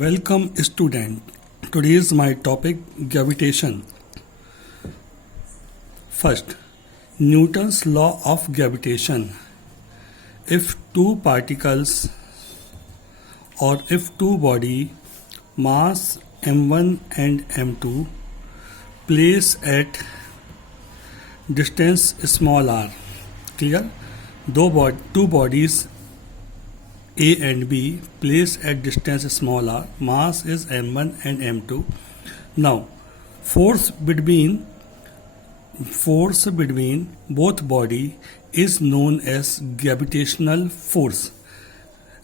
Welcome student. Today is my topic gravitation. First, Newton's law of gravitation. If two particles or if two body mass m1 and m2 place at distance small r, clear? Two bodies A and B placed at distance small r, mass is m1 and m2. Now, force between both body is known as gravitational force.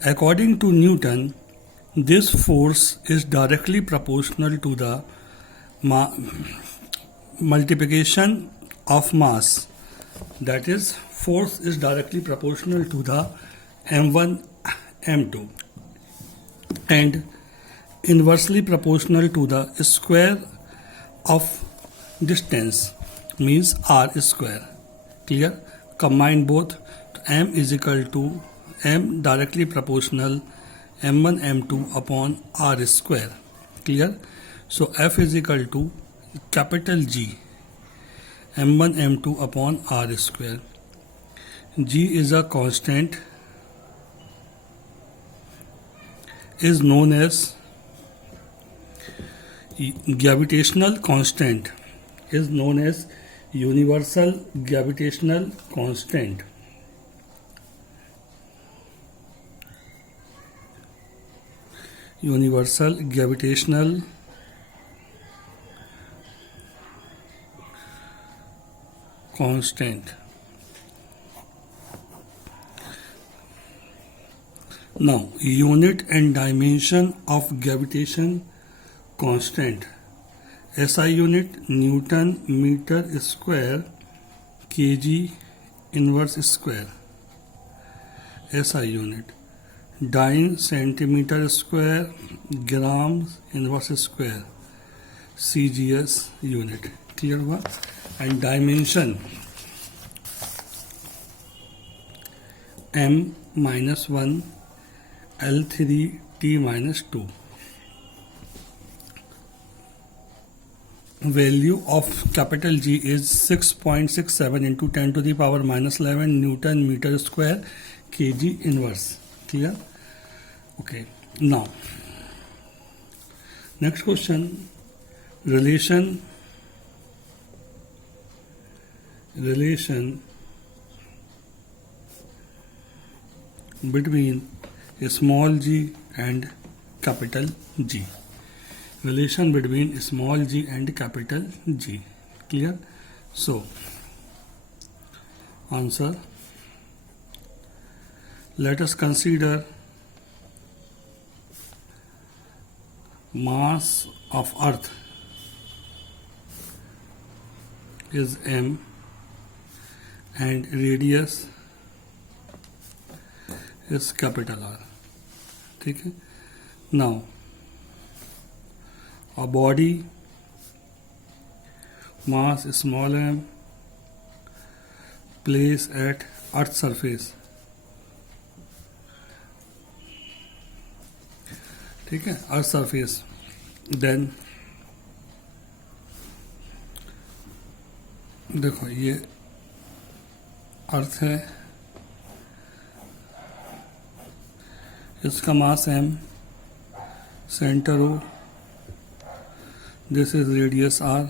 According to Newton, this force is directly proportional to the multiplication of mass. That is, force is directly proportional to the m1 m2 and inversely proportional to the square of distance, means r square. Clear? Combine both. M is equal to m directly proportional m1 m2 upon r square. Clear? So F is equal to capital G m1 m2 upon r square. G is a constant, is known as gravitational constant, is known as universal gravitational constant. Universal gravitational constant. Now, unit and dimension of gravitation constant. SI unit Newton meter square kg inverse square. SI unit. Dyne centimeter square grams inverse square. CGS unit. Clear हुआ? And dimension m minus 1 L3 T minus 2. Value of capital G is 6.67 into 10 to the power minus 11 Newton meter square kg inverse. Clear? Okay. Now, next question. Relation between small g and capital G. Relation between small g and capital G. Clear? So, answer. Let us consider mass of Earth is m and radius is capital R. ठीक है? Now, a body mass small m placed at Earth surface. ठीक है? Earth surface. Then देखो ये earth है, इसका mass m, centre O, this is radius r,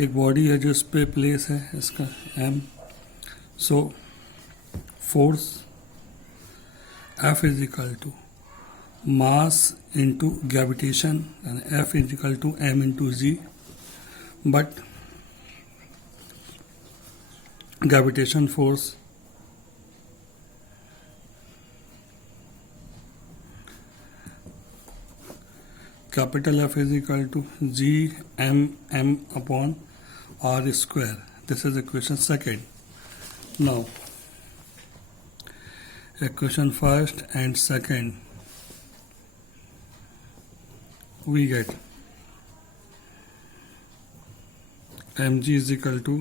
एक body है जो इस पे प्लेस है, इसका m. So force F is equal to mass into gravitation, F is equal to m into g, but gravitation force capital F is equal to G m upon r square. This is equation second. Now, equation first and second, we get mg is equal to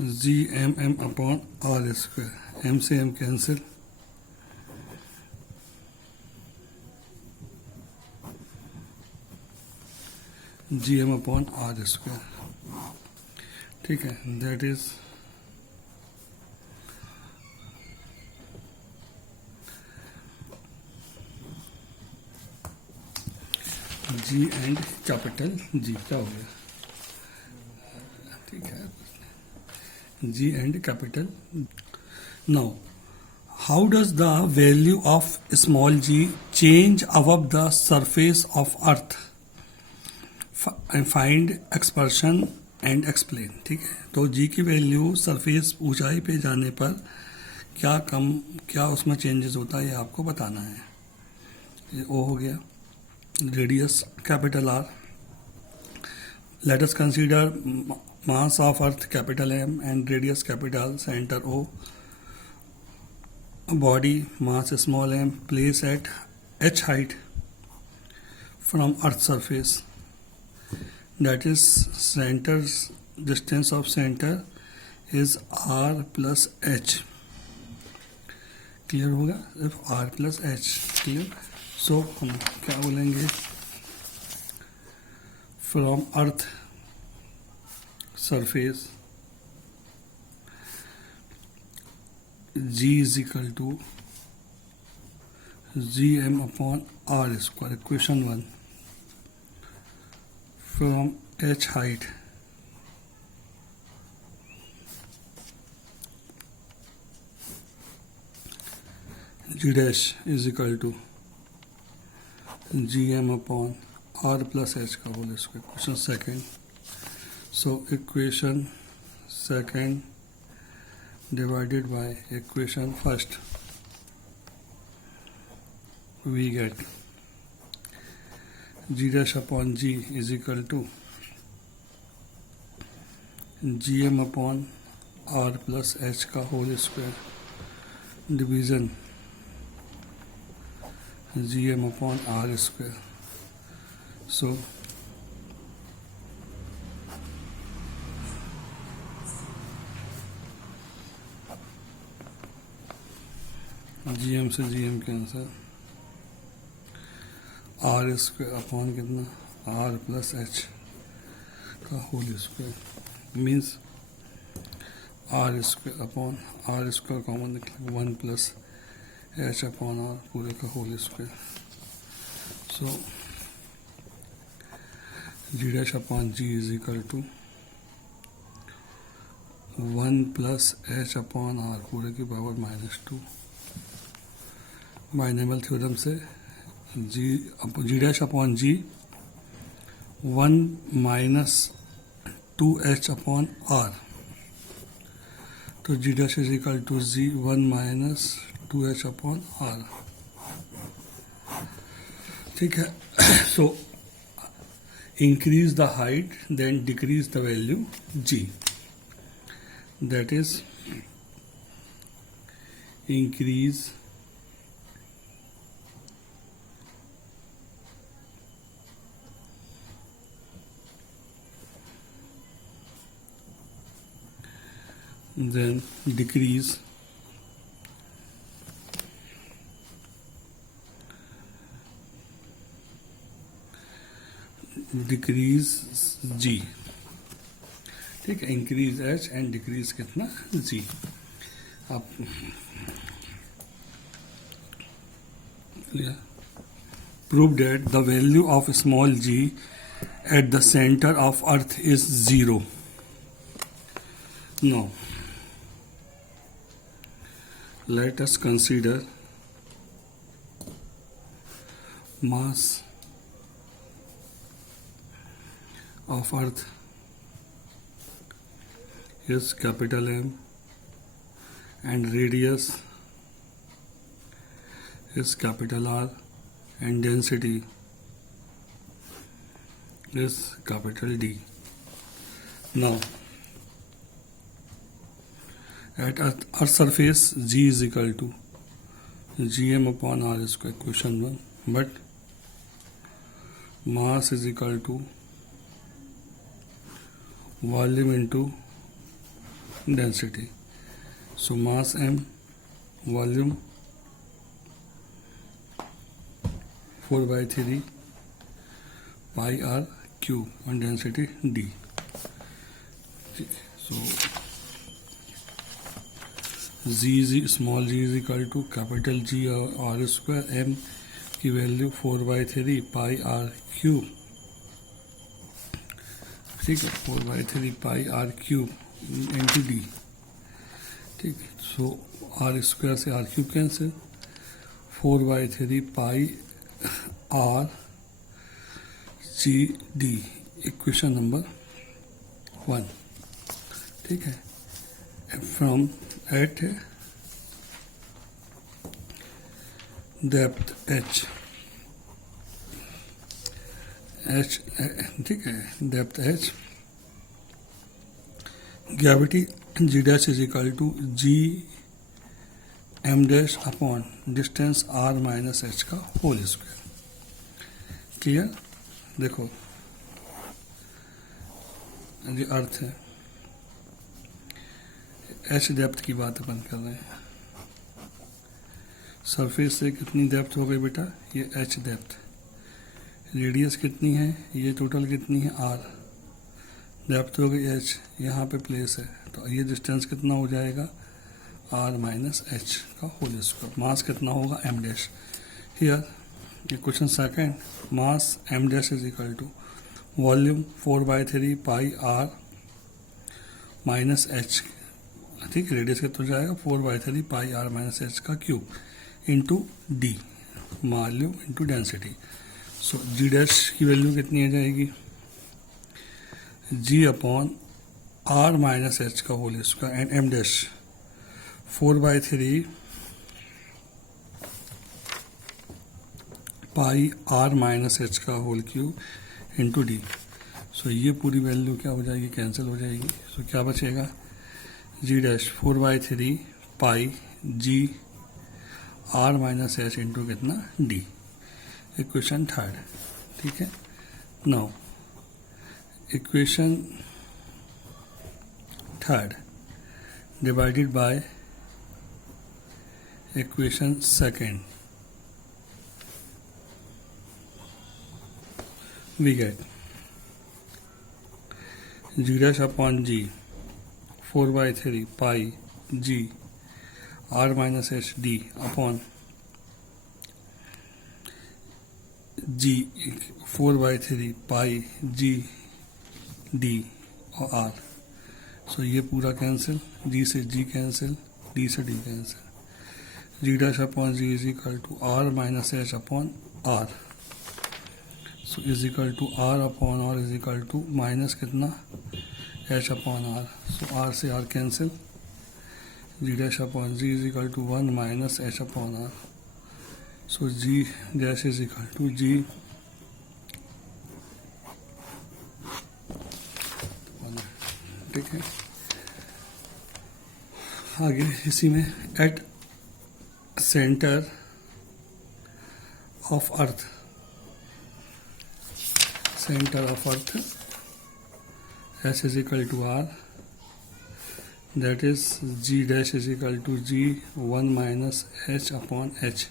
G m upon r square. m से m cancel, GM upon R square. ठीक है, that is G and capital G. क्या हो गया? ठीक है, G and capital. Now, how does the value of small g change above the surface of Earth? Find expression and explain. ठीक है, तो g की वैल्यू सरफेस ऊंचाई पे जाने पर क्या उसमें चेंजेस होता है, ये आपको बताना है. ये O हो गया. Radius capital R. Let us consider mass of Earth capital M and radius capital center O. Body mass small m, place at h height from Earth surface. That is center's distance of center is R plus h. Clear होगा? if R plus h. Clear. So हम क्या बोलेंगे? From earth surface G is equal to GM upon R square. Equation 1. From h height G dash is equal to GM upon R plus h का whole square. Equation second. So equation second divided by equation first, we get G dash upon G is equal to GM upon R plus H का whole square division GM upon R square. So GM से GM cancel. R square upon कितना? R plus H का whole square means R square upon R square common निकलेगा 1 plus H upon R पूरे का whole square. So G dash upon G is equal to 1 plus H upon R पूरे की power -2. Binomial theorem से G dash upon G 1 minus 2H upon R. तो G dash is equal to G 1 minus 2H upon R. ठीक है. सो increase the height, then decrease the value G. That is increase then decrease G. ठीक है. Increase H and decrease कितना? G. आप prove that the value of small g at the centre of earth is 0. Now let us consider mass of Earth is capital M and radius is capital R and density is capital D. Now at Earth surface G is equal to GM upon R square. Question 1. But mass is equal to volume into density. So mass M, volume 4/3 pi R Q and density D. So small g is equal to capital G R square, m की value 4/3 pi r cube, ठीक है, 4/3 pi r cube into d, ठीक है। So r square से r cube cancel, 4/3 pi r g d, equation number 1, ठीक है। From at depth h, ठीक है, depth h, gravity g dash is equal to G M dash upon distance r minus h का whole square. Clear? देखो ये earth है, h depth की बात अपन कर रहे हैं। सरफेस से कितनी डेप्थ हो गई बेटा? ये h डेप्थ। रेडियस कितनी है? ये टोटल कितनी है? r। डेप्थ हो गई h, यहाँ पे प्लेस है, तो ये डिस्टेंस कितना हो जाएगा? r माइनस h का होल स्क्वायर। मास कितना होगा? m dash. हियर ये question second, mass m dash is equal to volume 4/3 pi r minus h, ठीक है, रेडियस कितना हो जाएगा? 4/3 पाई r माइनस h का cube into D, volume into density. So G dash की वैल्यू कितनी आ जाएगी? G upon R minus H का whole square and M dash 4/3 pi are minus H का होल क्यूब इंटू डी। सो ये पूरी value क्या हो जाएगी? कैंसिल हो जाएगी। सो क्या बचेगा? G dash 4/3 pi G R minus H into कितना? डी। इक्वेशन थर्ड, ठीक है। Now equation third divided by equation second, we get G dash upon G 4/3 pi G R minus H D upon G 4/3 pi G D और R. So ये पूरा cancel, G से G cancel, D से D cancel. G dash upon G is equal to R minus H upon R. So is equal to R upon R is equal to minus कितना? H upon R. So R से R cancel, G dash upon G is equal to 1 minus H upon R. So G dash is equal to G ठीक है। आगे इसी में at centre of earth, centre of earth H is equal to R, that is G dash is equal to G 1 minus H upon H.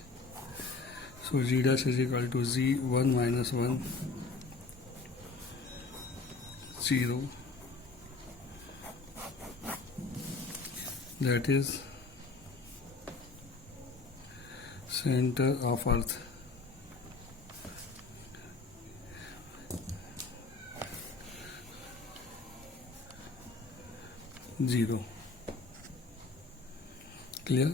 So G dash is equal to G 1 minus 1 0, that is center of earth, zero. Clear?